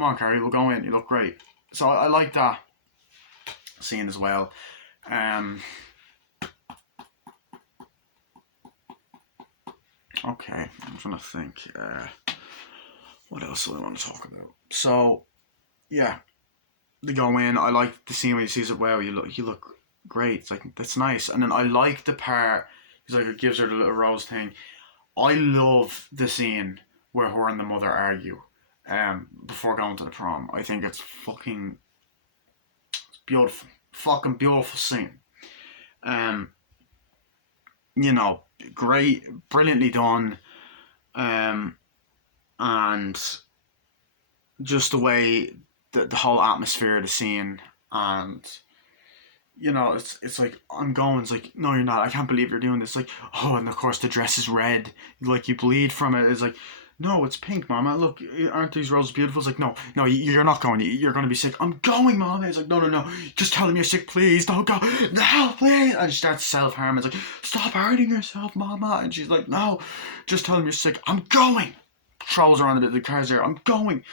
come on, Carrie, we'll go in. You look great. So I like that scene as well. Um, okay, I'm trying to think. What else do I want to talk about? So yeah, they go in. I like the scene where he sees it. Wow, you look great. It's like that's nice. And then I like the part. He's like, it gives her the little rose thing. I love the scene where her and the mother argue. Before going to the prom, I think it's fucking beautiful, fucking beautiful scene. Um, you know, great, brilliantly done. Um, and just the way the whole atmosphere of the scene, and it's like I'm going. It's like, no, you're not. I can't believe you're doing this. Like, oh, and of course the dress is red. Like you bleed from it. It's like, no, it's pink, Mama. Look, aren't these roses beautiful? It's like, no, no, you're not going. You're going to be sick. I'm going, Mama. It's like, no, no, no. Just tell him you're sick, please. Don't go. No, please. And she starts self harm. It's like, stop hurting yourself, Mama. And she's like, no, just tell him you're sick. I'm going. Throws her on the car's there. I'm going.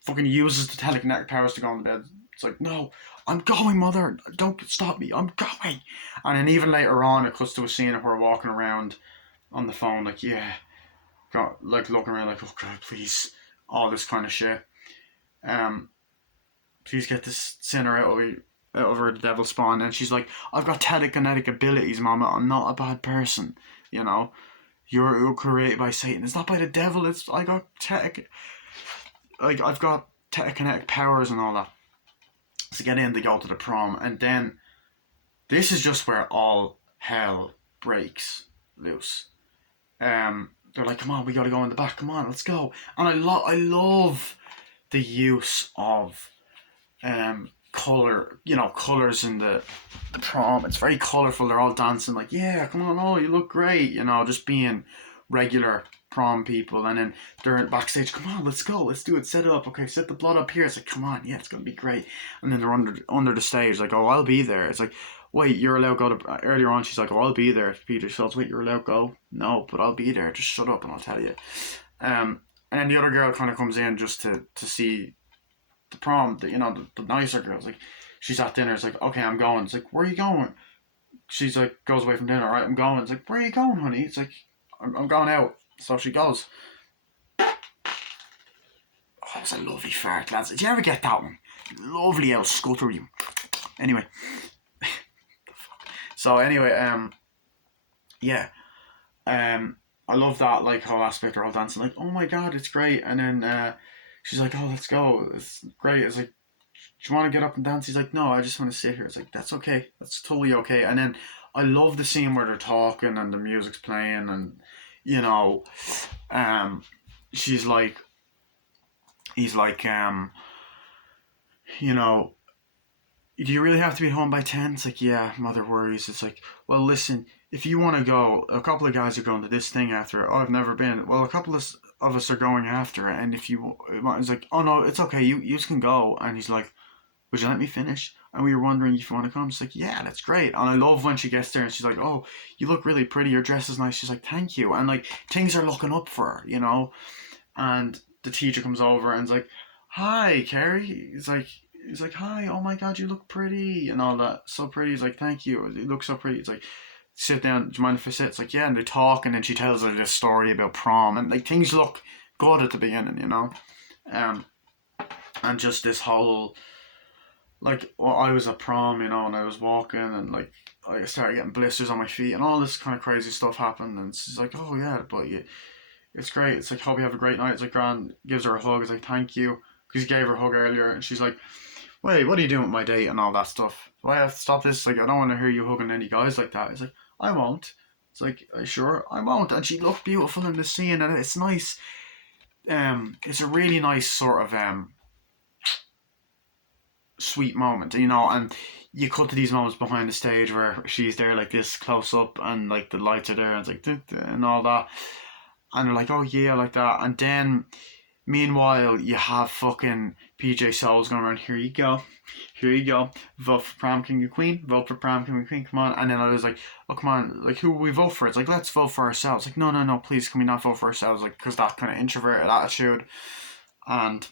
Fucking uses the telekinetic powers to go on the bed. It's like, no, I'm going, Mother. Don't stop me. I'm going. And then even later on, it cuts to a scene of her walking around on the phone, like, yeah, like looking around, like, oh God, please, all this kind of shit. Um, Please get this sinner out of her devil spawn. And she's like, I've got telekinetic abilities, Mama. I'm not a bad person. You know, you're created by Satan. It's not by the devil. It's I got I've got telekinetic powers and all that. To get in, they go to the prom, and then this is just where all hell breaks loose. They're like, "Come on, we gotta go in the back. Come on, let's go." And I love the use of color, colors in the prom. It's very colorful. They're all dancing like, "Yeah, come on, oh, you look great," just being regular prom people. And then they're backstage, come on, let's go, let's do it, set it up, okay, set the blood up here. It's like, come on, yeah, it's gonna be great. And then they're under the stage, like, oh, I'll be there. It's like, wait, you're allowed to go to, earlier on she's like, oh, I'll be there. Peter Schultz, wait, you're allowed to go? No, but I'll be there, just shut up and I'll tell you. And then the other girl kind of comes in just to see the prom, the nicer girls, like, she's at dinner. It's like, okay, I'm going. It's like, where are you going? She's like, goes away from dinner. All right, I'm going. It's like, where are you going, honey? It's like, I'm going out. So she goes. Oh, that was a lovely fart, lads. Did you ever get that one? Lovely old scutter you. Anyway. So anyway, yeah. I love that, like, whole aspect. They're all dancing like, oh my God, it's great. And then she's like, oh, let's go. It's great. It's like, do you want to get up and dance? He's like, no, I just want to sit here. It's like, that's okay. That's totally okay. And then I love the scene where they're talking and the music's playing, and you know, she's like, he's like, you know, do you really have to be home by 10? It's like, yeah, Mother worries. It's like, well, listen, if you want to go, a couple of guys are going to this thing after it. Oh, I've never been. Well, a couple of us are going after it. And if you want, it's like, oh no, it's okay. You can go. And he's like, would you let me finish? And we were wondering if you want to come. She's like, yeah, that's great. And I love when she gets there and she's like, oh, you look really pretty. Your dress is nice. She's like, thank you. And like, things are looking up for her. And the teacher comes over and is like, hi, Carrie. He's like, hi, oh my God, you look pretty and all that. So pretty. He's like, thank you. You look so pretty. It's like, sit down. Do you mind if I sit? It's like, yeah. And they talk, and then she tells her this story about prom, and like things look good at the beginning. And just this whole, like, well, I was at prom, and I was walking, and like I started getting blisters on my feet, and all this kind of crazy stuff happened. And she's like, oh yeah, but yeah, it's great. It's like, hope you have a great night. It's like, Gran gives her a hug. It's like, thank you, because he gave her a hug earlier, and she's like, wait, what are you doing with my date and all that stuff? Do I have to stop this? Like, I don't want to hear you hugging any guys like that. It's like, I won't. It's like, sure, I won't. And she looked beautiful in the scene, and it's nice. It's a really nice sort of sweet moment, and you cut to these moments behind the stage where she's there like this close up, and like the lights are there, and it's like and all that, and they're like, oh yeah, like that. And then meanwhile you have fucking PJ Souls going around, here you go, vote for prom king and queen, vote for prom king and queen, come on. And then I was like, oh come on, like, who will we vote for? It's like, let's vote for ourselves. Like, no, please, can we not vote for ourselves? Like, because that kind of introverted attitude. And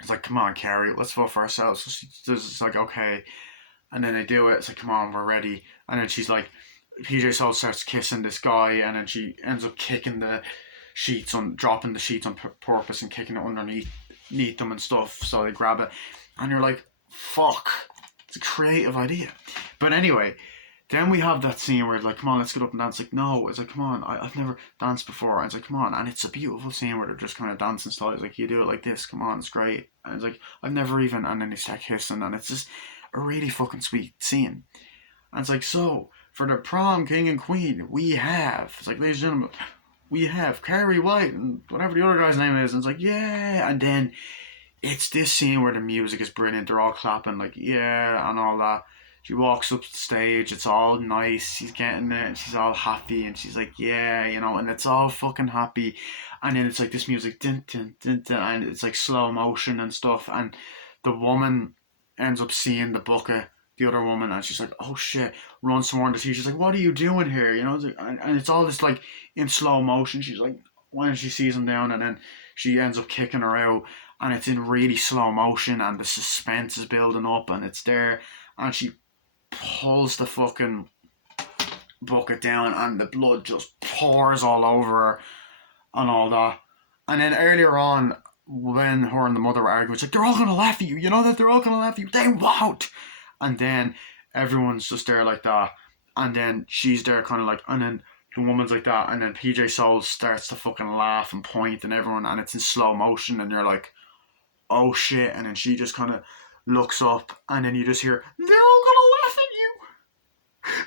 It's like, come on, Carrie, let's vote for ourselves. So she does. It's like, okay, and then they do it. It's like, come on, we're ready. And then she's like, PJ Soul starts kissing this guy, and then she ends up kicking the sheets on, dropping the sheets on purpose and kicking it underneath them and stuff. So they grab it, and you're like, fuck, it's a creative idea. But anyway, then we have that scene where it's like, come on, let's get up and dance. Like, no, it's like, come on, I've never danced before. And it's like, come on, and it's a beautiful scene where they're just kind of dancing style. It's like, you do it like this, come on, it's great. And it's like, I've never even, and then they start kissing, and it's just a really fucking sweet scene. And it's like, so, for the prom king and queen, we have, it's like, ladies and gentlemen, we have Carrie White and whatever the other guy's name is. And it's like, yeah. And then it's this scene where the music is brilliant. They're all clapping, like, yeah, and all that. She walks up the stage, it's all nice, she's getting it, and she's all happy, and she's like, yeah, you know, and it's all fucking happy. And then it's like this music, dun, dun, dun, dun, and it's like slow motion and stuff, and the woman ends up seeing the bucket, the other woman, and she's like, oh shit, runs to her to see, she's like, what are you doing here, you know, and it's all this like, in slow motion, she's like, when she sees him down, and then she ends up kicking her out, and it's in really slow motion, and the suspense is building up, and it's there, and she pulls the fucking bucket down, and the blood just pours all over her and all that. And then earlier on, when her and the mother were arguing, it's like, they're all gonna laugh at you, you know that they're all gonna laugh at you, they won't. And then everyone's just there like that, and then she's there kind of like, and then the woman's like that, and then PJ Soul starts to fucking laugh and point, and everyone, and it's in slow motion, and you're like, oh shit. And then she just kind of looks up, and then you just hear, they're all gonna laugh at you,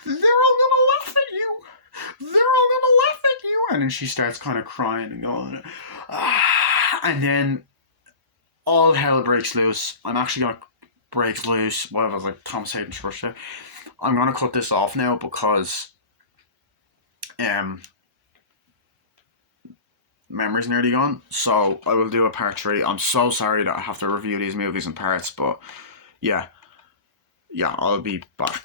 they're all gonna laugh at you, they're all gonna laugh at you. And then she starts kind of crying and going, ah. And then all hell breaks loose. I'm actually gonna breaks loose, whatever, it was like Thomas Hayden's first show. I'm gonna cut this off now because memory's nearly gone, so I will do a part 3. I'm so sorry that I have to review these movies in parts, but yeah, I'll be back.